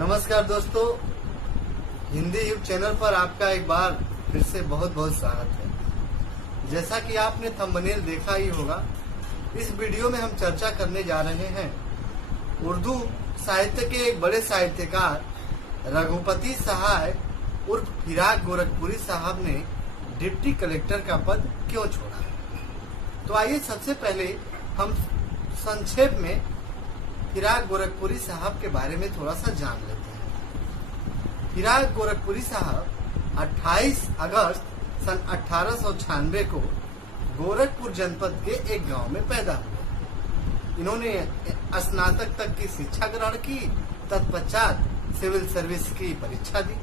नमस्कार दोस्तों, हिंदी युग चैनल पर आपका एक बार फिर से बहुत बहुत स्वागत है। जैसा कि आपने थंबनेल देखा ही होगा, इस वीडियो में हम चर्चा करने जा रहे हैं उर्दू साहित्य के एक बड़े साहित्यकार रघुपति सहाय उर्फ फिराक गोरखपुरी साहब ने डिप्टी कलेक्टर का पद क्यों छोड़ा। तो आइए सबसे पहले हम संक्षेप में फिराक गोरखपुरी साहब के बारे में थोड़ा सा जान लेते हैं। फिराक गोरखपुरी साहब 28 अगस्त सन 1896 को गोरखपुर जनपद के एक गांव में पैदा हुए। इन्होंने स्नातक तक की शिक्षा ग्रहण की, तत्पश्चात सिविल सर्विस की परीक्षा दी,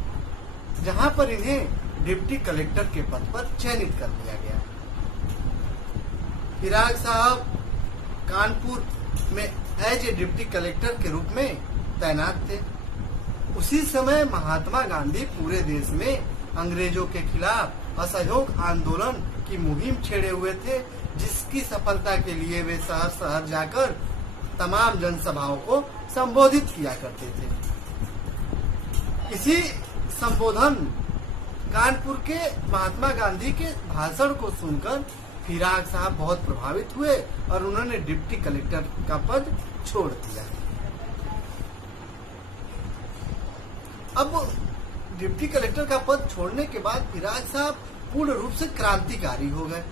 जहां पर इन्हें डिप्टी कलेक्टर के पद पर चयनित कर लिया गया। फिराक साहब कानपुर में एज ए डिप्टी कलेक्टर के रूप में तैनात थे। उसी समय महात्मा गांधी पूरे देश में अंग्रेजों के खिलाफ असहयोग आंदोलन की मुहिम छेड़े हुए थे, जिसकी सफलता के लिए वे शहर शहर जाकर तमाम जनसभाओं को संबोधित किया करते थे। इसी संबोधन कानपुर के महात्मा गांधी के भाषण को सुनकर फिराक साहब बहुत प्रभावित हुए और उन्होंने डिप्टी कलेक्टर का पद छोड़ दिया। अब डिप्टी कलेक्टर का पद छोड़ने के बाद फिराक साहब पूर्ण रूप से क्रांतिकारी हो गए।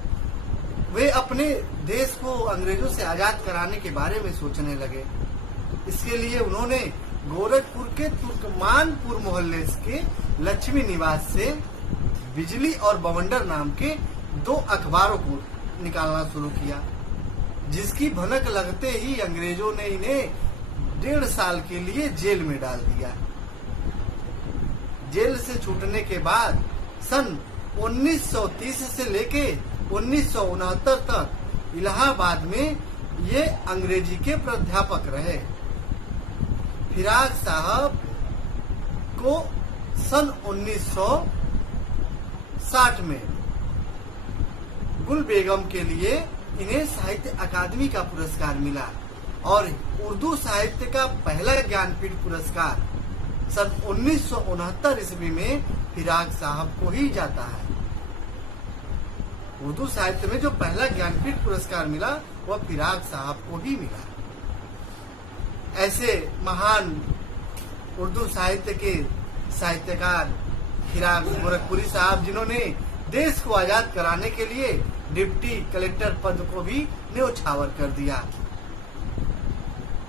वे अपने देश को अंग्रेजों से आजाद कराने के बारे में सोचने लगे। इसके लिए उन्होंने गोरखपुर के तुर्कमानपुर मोहल्ले के लक्ष्मी निवास से बिजली और बवंडर नाम के 2 अखबारों को निकालना शुरू किया, जिसकी भनक लगते ही अंग्रेजों ने इन्हें 1.5 साल के लिए जेल में डाल दिया। जेल से छूटने के बाद सन 1930 से लेके 1969 तक इलाहाबाद में ये अंग्रेजी के प्राध्यापक रहे। फिराक साहब को सन 1960 में गुल बेगम के लिए इन्हें साहित्य अकादमी का पुरस्कार मिला और उर्दू साहित्य का पहला ज्ञानपीठ पुरस्कार सन 1969 ईस्वी में फिराक साहब को ही जाता है। उर्दू साहित्य में जो पहला ज्ञानपीठ पुरस्कार मिला वह फिराक साहब को ही मिला। ऐसे महान उर्दू साहित्य के साहित्यकार फिराक गोरखपुरी साहब, जिन्होंने देश को आजाद कराने के लिए डिप्टी कलेक्टर पद को भी न्योछावर कर दिया।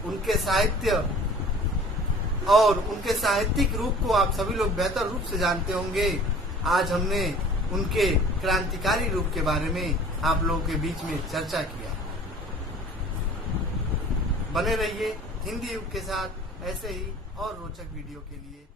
उनके साहित्य और उनके साहित्यिक रूप को आप सभी लोग बेहतर रूप से जानते होंगे। आज हमने उनके क्रांतिकारी रूप के बारे में आप लोगों के बीच में चर्चा किया। बने रहिए हिंदी युग के साथ ऐसे ही और रोचक वीडियो के लिए।